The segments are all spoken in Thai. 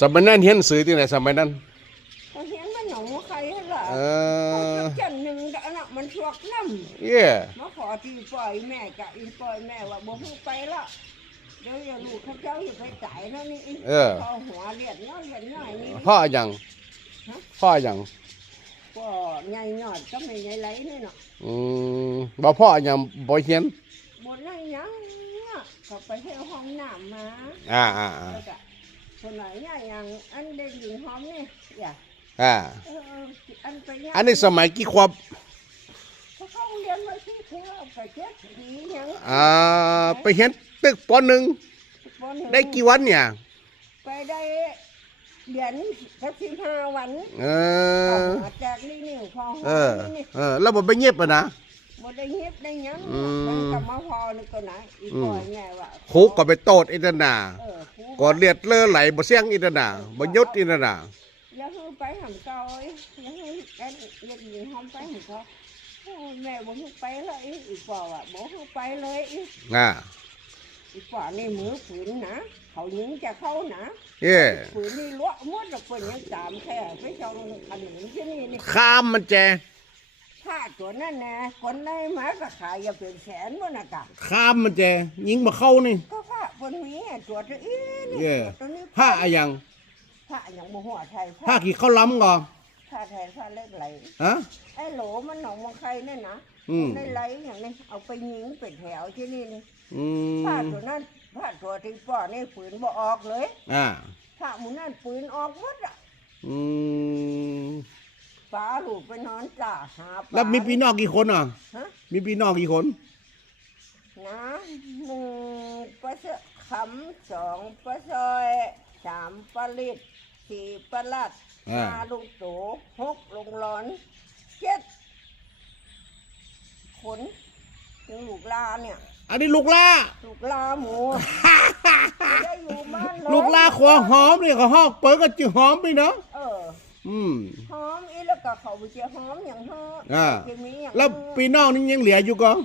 สมัยนั้นเฮียนสื่อที่ไหนสมัยนั้นก็เห็นมันหนองใครให้ล่ะเออจันหนึ่งแต่อันน่ะมันชวกน้เย่ำมาขอที่ปล่อยแม่กะอินปล่อยแม่ว่าบ่ฮู้ไปละเดี๋ยวอย่าลูกเขาเจ้าอย่าไปจ่ายนะนี่อีเออพอหัวเลียดน้อยเลียดน้อยนี่พ่ออย่างฮะพ่ออย่างก็ใหญ่หยอดก็ไม่ใหญ่ไหลนี่เนาะอืมบ่พ่ออย่างบ่เฮียนบนนั่งยังเนี่ยก็ไปเที่ยวห้องน้ำมาอ่าอ่าอ่าแล้วก็ คนไหนเนี่ยอย่างอันเด็กหญิงหอมนี่อย่าอ่าเอออันไปเนี่ยอันนี้สมัยกี่ขวบเขาเข้าเรียนมาที่เที่ยวไปเจ็ดปียังอ่าไปเฮียนตึกปหนึ่งปหนึ่งได้กี่วันเนี่ย ไปได้เดือนสักสิบห้าวัน เอเอาอหัวแจกนี่นี่พอเออนี่นี่เออแล้วบ่ไปเงียบอะนะบ่ได้เงียบได้หยังอืมมันก็มาพอนี่ก็ไหนอีกอืมปล่อยแง่ว่าครูก็ไปโตดอีนั่นน่ะเออครู ก่อนเลือดเลอไหลบ่เสียงอีนั่นน่ะบ่หยุดอีนั่นน่ะอย่าให้ไปหำเก่าเอ้ยอย่าให้กันเด็กหญิงหอมไปหำเก่าโอ้ยแม่บ่ให้ไปเลยอีกปล่อยอะบ่ให้ไปเลยอีกอ่าอีกปล่อยนี่มือฝืนนะเขายิงจะเข้านะเย่ฝืนนี่ลวกหมดแล้วเพิ่นยังตามแค่ไปจองขนมที่นี่นี่ข้ามมันแจ ผ้าตัวนั่นนะคนได้มาก็ขายอย่าเป็นแสนบ่นะกะข้ามมันแจยิงบ่เข้านี่ ก็ผ้าคนมีอะตัวจะอีนี่เย่ ตัวนี้ผ้าอะหยังผ้าอย่างบ่หัวไทยผ้ากี่ข้าวล้ำก่อนผ้าไทยผ้าเล็กไหลฮะ ไอ้โหลมันหนองมังไคเนี่ยนะอืม ในไหลอย่างนี้เอาไปยิงเป็นแถวที่นี่นี่อืผ้ามตัวนั้นผ้าตัวที่ป้อนี่ปืนบ่ออกเลยอ่าผ้าหมูนั่นปืนออกหมดอะอืม ป้าลูกไปนอนจ่าหาปลาแล้วมีพี่น้องกี่คนอะ ฮะมีพี่น้องกี่คน นะหนึ่งปลาเสอะขำสองปลาซอยสามปลาลิดสี่ปลาลัดอ่า ห้าลูกโตหกลงร้อนเจ็ดขนถึงลูกลาเนี่ย อันนี้ลูกล่า ลูกลาหมูไม่ได้อยู่บ้านเรลูกล่าขวหอมนี่เขาหอกเปิดก็จือหอมไปเนาะเออ อืม หอมอีแล้ว ก็เขาไปเจียหอมอย่างเฮออ่า จะมีอย่างแล้วพี่น้องนี่ยังเหลืออยู่ก่อน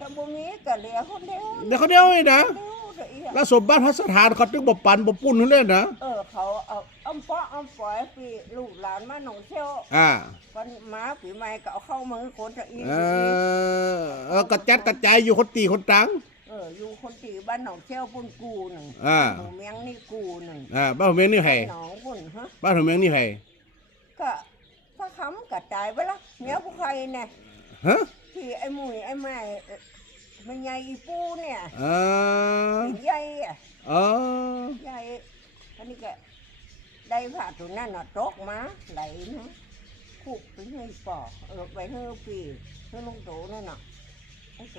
ถ้าบุมีก็เหลือคนเดียวเดี๋ยวเขาเดียวเลยนะเดียวเดี๋ยวอีกอะแล้วสมบัติพัสถานเขาตึงบ่ปันบ่ปุ้นให้เล่นนะเออเขาเอาอ้อมป้ออ้อมปล่อยปีลูกหลานมาหนองเชี่ยวอ่าวันม้าปีใหม่ก็เอาเข้ามือคนจะอีกเออเออกระจัดกระจายอยู่คนตีคนตังเอออยู่คนตีบ้านหนองเชี่ยวปุ่นกูหนึ่งอ่าหมูเมียงนี่กูหนึ่งอ่าบ้านผมเมียงนี่ไผหนองปุ่นฮะบ้านผมเมียงนี่ไผก็พระ คำกระจายไปละเมียผู้ใครเนี่ยฮะที่ไอ้หมุยไอ้แม่เอ่อมันใหญ่อีปูเนี่ยเออเป็นใหญ่อะเออใหญ่อันนี้ก็ได้ผ่าตัวนั่นน่ะตกมาไหลนะคุกไปให้ปอกเออไปให้ปีให้ลุงโตนั่นน่ะไอ้โต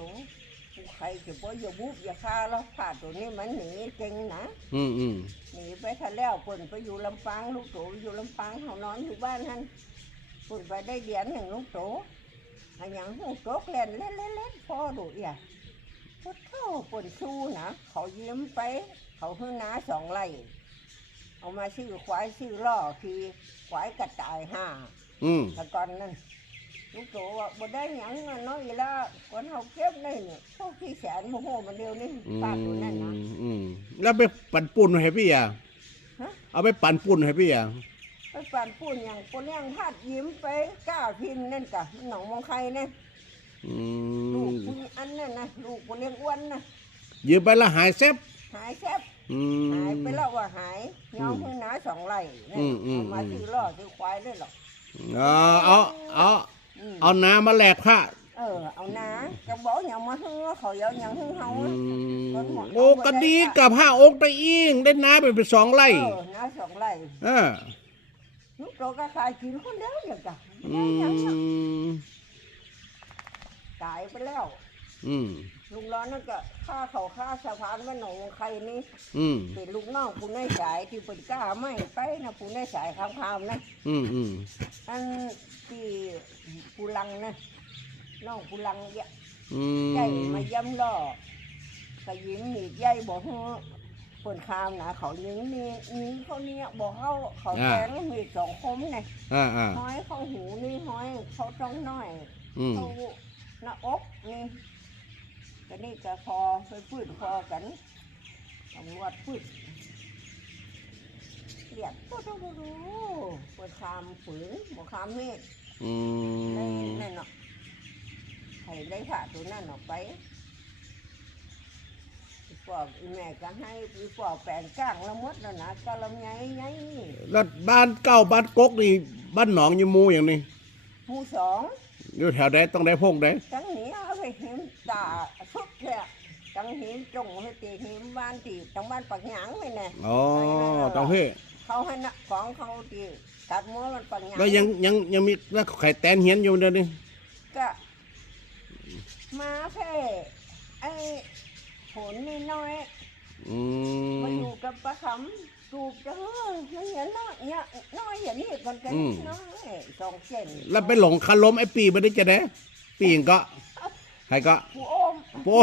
ผู้ใครจะบ่อย่าบุบอย่าฆ่าแล้วผ่าตัวนี้มันหนีเก่งนะอืมอืมหนีไปทะแล้วเปิ่นไปอยู่ลำปางลูกโตอยู่ลำปางเขานอนอยู่บ้านท่านเปิ่นไปได้เดียนหนึ่งลูกโตอันหยังหูโตกเล่นเล่นเล่นเล่นพอดูอะพดเข้าเปิ่นชูนะเขายิ้มไป เขาขึ้นนาสองไร่เอามาชื่อควายชื่อล่อคือควายกระต่ายห้าอืมแต่ก่อนนั้นลูกโตว่าบ่ได้หยังอะน้อยอีละก่อนเขาเก็บได้เนี่ยพวกที่แสนโมโหมันเดียวนี่อืป้าตัวนั้นมนะอืมแล้วไปปั่นปุ่นให้พี่อะฮะเอาไปปั่นปุ่นให้พี่อะไปปั่นปุ่นอย่างคนยังพาดยิ้มไปก้าวพินนั่นกะหนองมองใครนะอืลูกมคุณอันนั่นนะลูกคนเลี้ยงอ้วนนะยืมไปและหายเซฟหายแซบอืหายมไปแล้วว่าหายยอมพื้นหนาสองไร่เนี่ยอืมอืม เอามาอืมซื้อล่อซื้อควายได้หรอกเอาเอาเอาอืมเอาน้ำมาแลกผ้าเออเอานากระบอกอย่างมาฮื้อเขาเอาอย่างฮื้อเฮาอือะ มโอ้ก็ดีกับผ้าอกตะอิงได้น้ำไปเป็นสองไร่เออหนาสองไร่เออ ลูกโตก็ขายกินคนเดียวอย่างกะอืยังยังมตายไปแล้ว อืมลุงร้อนนั่นก็ฆ่าเขาฆ่าสะพานว่าหนองใครนี่อืมเป็นลูกน้องผู้ในสายที่เป็นกล้าไม่ไปนะผู้ในสายคำคำๆนะอืมอืมอันที่ผู้ลังนะน้องผู้ลังเยอะอืมใหญ่มาย้ำล่อก็ยิงหนีใหญ่บอก ให้เปิดคามนะเขายิงนี่ยิงเขาเนี่ยบอกเขาเขาแทงมีสองคมเนี่ยอ่าอ่าห้อยเขาหูนี่ห้อยเขาต้องน้อยอืมเขาหน้าอกนี่ก็นี่ก็พอไปพืดพอกันตำรวจพืดรียกก็ต้องบ่รู้บ่คามฝืนบ่คามเฮ็ดอืนั่นมนั่นเนาะให้ได้ผ่าตัวนั้นออกไปอี ปอกอีแม่ก็ให้อีปอกแปลงก้างละมดแล้วนะก็ลำไยไงแล้วบ้านเก่าบ้านกกนี่บ้านหนองยมูอย่างนี้หมู่สองอยู่แถวใดต้องได้พงได้จังนี้เอาไปเห็นตาสุดแท้จังเห็นจงให้ตีเห็นบ้านตีจังบ้านปักหยังไปแน่อ๋อต้องเฮ้เขาให้นะของเขาตีตัดมือมันปักหยังแล้วยังยังยังมีแล้วไข่แตนเหียนอยู่เดี๋ยวนี้ก็มาแค่ไอ้ ผลนี่น้อยอืมามอยู่กับป้าคำจูบจะเฮ้ยมันเห็นน้อยเนี่ยน้อยอย่างนี้มันกันอืม น้อยสองเซนแล้วไปหลงคาล้มไอ้ปีไม่ได้จะได้ปีงก็ใครก็ผู้อมโป้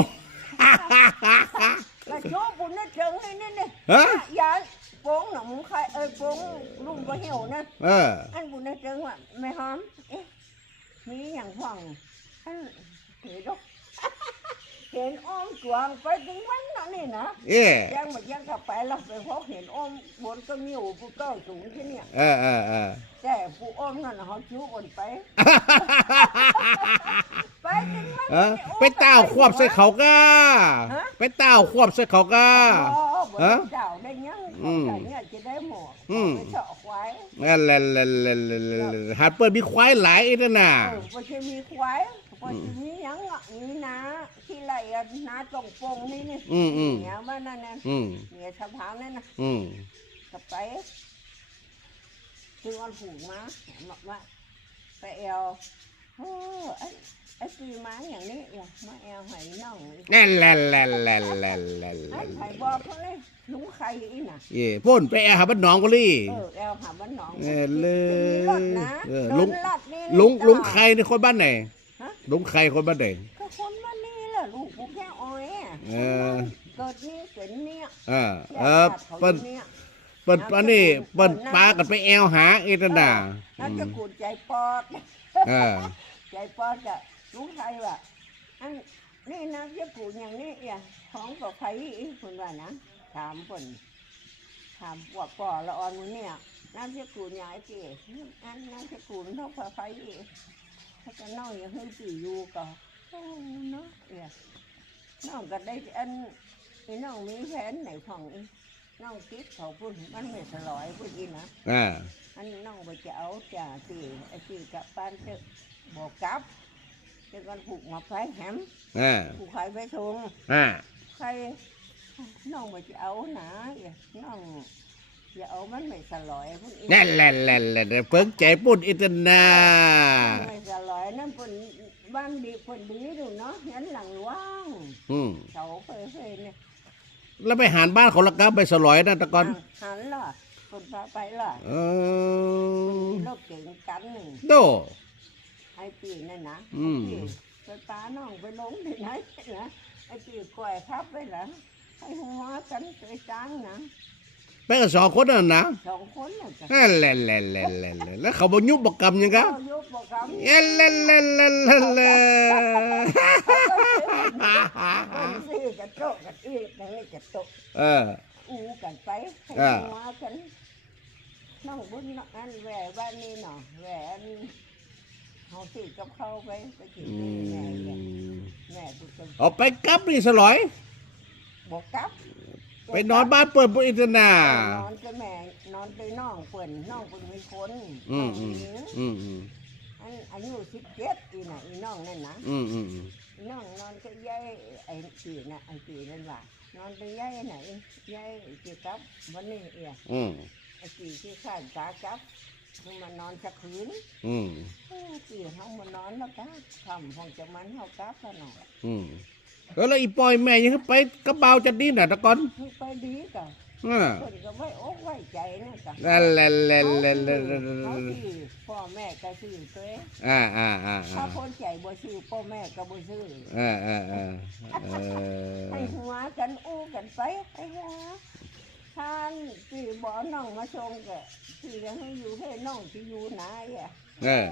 แล้วโชว์บุญนั่นเชิงนี่นี่นี่ฮะอย่าโป้งหนองใครเอ้ยโป้งลุงก็เหี่ยวนะ เออ อันบุญนั่นเชิงว่าไม่หอมเอ๊ะมีอย่างฟังอันเห็นดอก เห็นอ้อมกวางไปถึงวันนั้นนี่นะเอ๊ยังมายังกลับไปแล้วไปพบเห็นอ้อมบนก็มีอยู่ผู้เก้าสูงที่เนี่ยเออเออเออแต่ผู้อ้อมนั่นน่ะเขาชิวอ่อนไป ไปถึงมันเออไปเต้าควบใส่เขาก็ไปเต้าควบใส่เขาก็อ๋อบนฮะเจ้าได้ยังอืมเขาเนี่ยจะได้หมดอืมไปเฉาะควายนั่นแหละแหละแหละแหละแหละแหละหัดเปิดมีควายหลายอีกแล้วน่ะเออพอจะมีควายพอจะมีหยังอะมีนา ที่ไรอะนาตรงโปงนี่นี่อืมอืมเนี่ยมันนั่นน่ะอืมเนี่ยสะพานนั่นน่ะอืม กลับไปคือวันผูกมาบอกว่าไปเอวโอ้ไอ้ไอ้ปีมาอย่างนี้อย่ามาเอวให้น้องนี่นั่นแหละแหละแหละแหละแหละแหไอ้ละไผ่บอกเขาเลยลุงใครอีน่ะ เย่พ่นไปแอร์หาบ้านหนองก็ลี่ เออเอวหาบ้านหนองเออเลยรถนะเออโดลุนงลัดนี่ลุงจ้าลุงใครในคนบ้านไหนฮะ ลุงใครคนบ้านไหน เออเกิดนี่เกิดเนี่ยเออแค่เออขาเปิ้นอยู่เนี่ยเปิ้นอันนี้เปิ้นปลากันไปแอวหาเอตนาแล้วจะกูดใจปอดเออใจปอดจะลุงใครว่ะอันนี่นะจะกูดอย่างนี้อะของกับใครอีกคนว่านะถามคนถามปวดปอละออนมื้อเนี่ยน้ำจะกูดอย่างไอ้ปีอันน้ำจะกูดเท่ากับใครอีกถ้าจะน้อยอย่างให้ปีอยู่ก็โอ้เนาะเอี่ย น้องก็ได้อันไอ้น้องมีแฟนไหนของอีน้องคิดเขาพูดมันไม่สลอยพูดอีนะอ่าอันน้องไปจะเอาจ่าตีไอ้ตีกลับบ้านจะบอกกลับจะกันผูกมาไฟแหมอ่าผูกไข่ไปส่งอ่าใครน้องไปจะเอาหนาอย่าน้องอย่าเอามันไม่สลอยพุ่นอีนั่นแหละแหละแหละแหละเพิ่งใจปุ่นเอตนาไม่สลอยนั่นปุ่นบ้านดีปุ่นดีดูเนาะยันหลังว่าง อืมเสาเฟยเฟยเนี่ยแล้วไปหารบ้านเขาละกับไปสลอยนะแตะกอน หันล่ะปุ่นพาไปล่ะเออรถเก่งกันหนึ่งโด ไอ้ปีนั่นนะอืม ไอ้ปีไปตาน้องไปลงที่ไหนนะไอ้ปีก่อยพับไปหลังให้หัวกันไปจ้างนะ ไปกับสองคนน่ะนะสองคนน่ะจ้ะนั่นแหละแหละแหละแหละแหละแล้วเขาบ่ยุบบ่กรรมยังกะเอายุบบอกกันเอ็นแหละแหละแหละแหละแหละมันซื้อกระโตกกระอีกนั่นนี่กระโตกเออ อูกันไปให้อ่า หัวกันน้องบุญน้องอันแหวบ้านนี้เนาะแหวอันเขาซื้อกับเขาไปไปกินอืแม่เนี่ยมแม่ทุกคนเอาไปกลับนี่สลอยบอกกลับ ไปนอนบ้านเปิดบุอินทนานอนกับแม่นอนไปน้องเปิ่นน้องเปิ่นมีคนอืมอืมอืมอืมอันอายุสิบเจ็ดอีน่ะอีน้องนั่นนะอืมอืมอืมอีน้องนอนกับยายไอ้ปีน่ะไอ้ปีนั่นว่านอนไปยายไหนยายจีกับวันนี้เอียอืมไอ้ปีที่ข้านตากับมันมานอนสักคืนอืมเอ้ยปีเขามานอนแล้วก็ทำห้องจะมันเขากับซะหน่อย อืม เออแล้วอีปอยแม่ยังไปกระเบาจัดนี่น่ะแตะกอนมันไปดีกันอ่าคนก็ไว้อกไว้ใจนะกันนั่นแหละแหละแหละแหละแหละเขาซื้อพ่อแม่ก็ซื้อตัวเองอ่าอ่าอ่าถ้าอ่าคนใจบ่ซื้อพ่อแม่ก็บ่ซื้ออ่าอ่าอ่าเออให้หัวกันอู้กันไปให้หัวท่านที่บ่น้องมาชงก็ที่ยังให้อยู่ให้น้องที่อยู่ไหนอะ เออ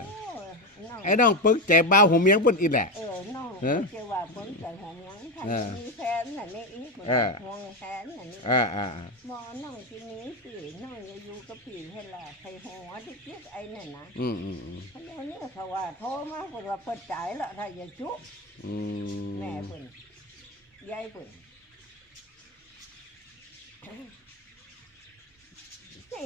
ไอ้น้องปึกใจบ้าวหูเมียงเพิ่นอีแหละ เออน้องเออเชื่อว่าผลจากหงยงทเอมีแฟนน่ะนี่อีกเออ ห่วงแฟนนะนี่อ่าอ่าหมอน้องที่นี้สิน้องจะอยู่กับผีให้ล่ะใครหัวที่เกียกไอ้นั่นนะอืมอืมอืมเขาเดี๋ยนี้เขาว่าโทรมาเพิ่นว่าเปิดจ่ายละวถ้าอย่าชุบอืแม่มเพิ่นยายเพิ่นนี่